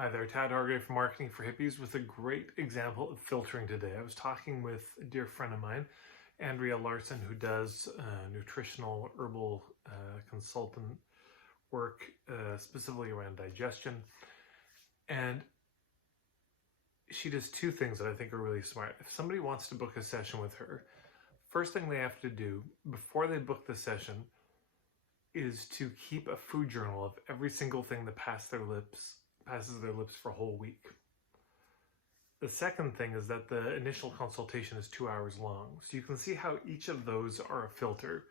Hi there, Tad Hargrave from Marketing for Hippies with a great example of filtering today. I was talking with a dear friend of mine, Andrea Larson, who does nutritional herbal consultant work specifically around digestion. And she does two things that I think are really smart. If somebody wants to book a session with her, first thing they have to do before they book the session is to keep a food journal of every single thing that passes their lips for a whole week. The second thing is that the initial consultation is 2 hours long. So you can see how each of those are a filter.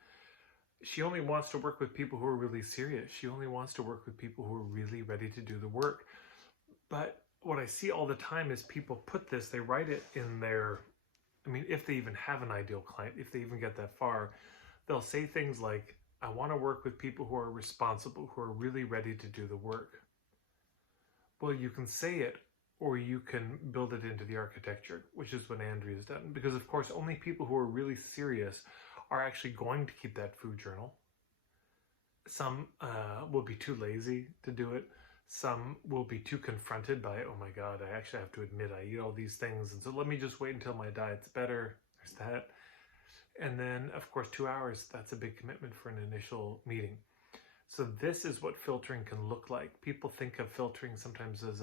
She only wants to work with people who are really serious. She only wants to work with people who are really ready to do the work. But what I see all the time is people put this, they write it in their, if they even have an ideal client, if they even get that far, they'll say things like, I want to work with people who are responsible, who are really ready to do the work. Well, you can say it, or you can build it into the architecture, which is what Andrea's done. Because of course, only people who are really serious are actually going to keep that food journal. Some will be too lazy to do it. Some will be too confronted by, oh my God, I actually have to admit I eat all these things. And so let me just wait until my diet's better. There's that. And then of course, 2 hours, that's a big commitment for an initial meeting. So this is what filtering can look like. People think of filtering sometimes as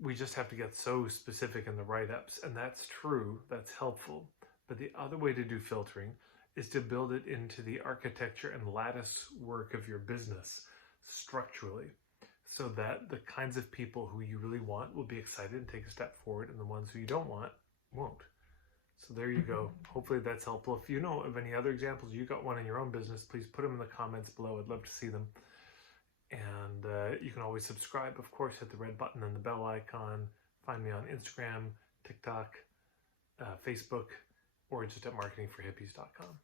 we just have to get so specific in the write-ups, and that's true, that's helpful. But the other way to do filtering is to build it into the architecture and lattice work of your business structurally, so that the kinds of people who you really want will be excited and take a step forward, and the ones who you don't want won't. So there you go. Hopefully that's helpful. If you know of any other examples, you got one in your own business, please put them in the comments below. I'd love to see them. And you can always subscribe, of course, hit the red button and the bell icon. Find me on Instagram, TikTok, Facebook, or just at marketingforhippies.com.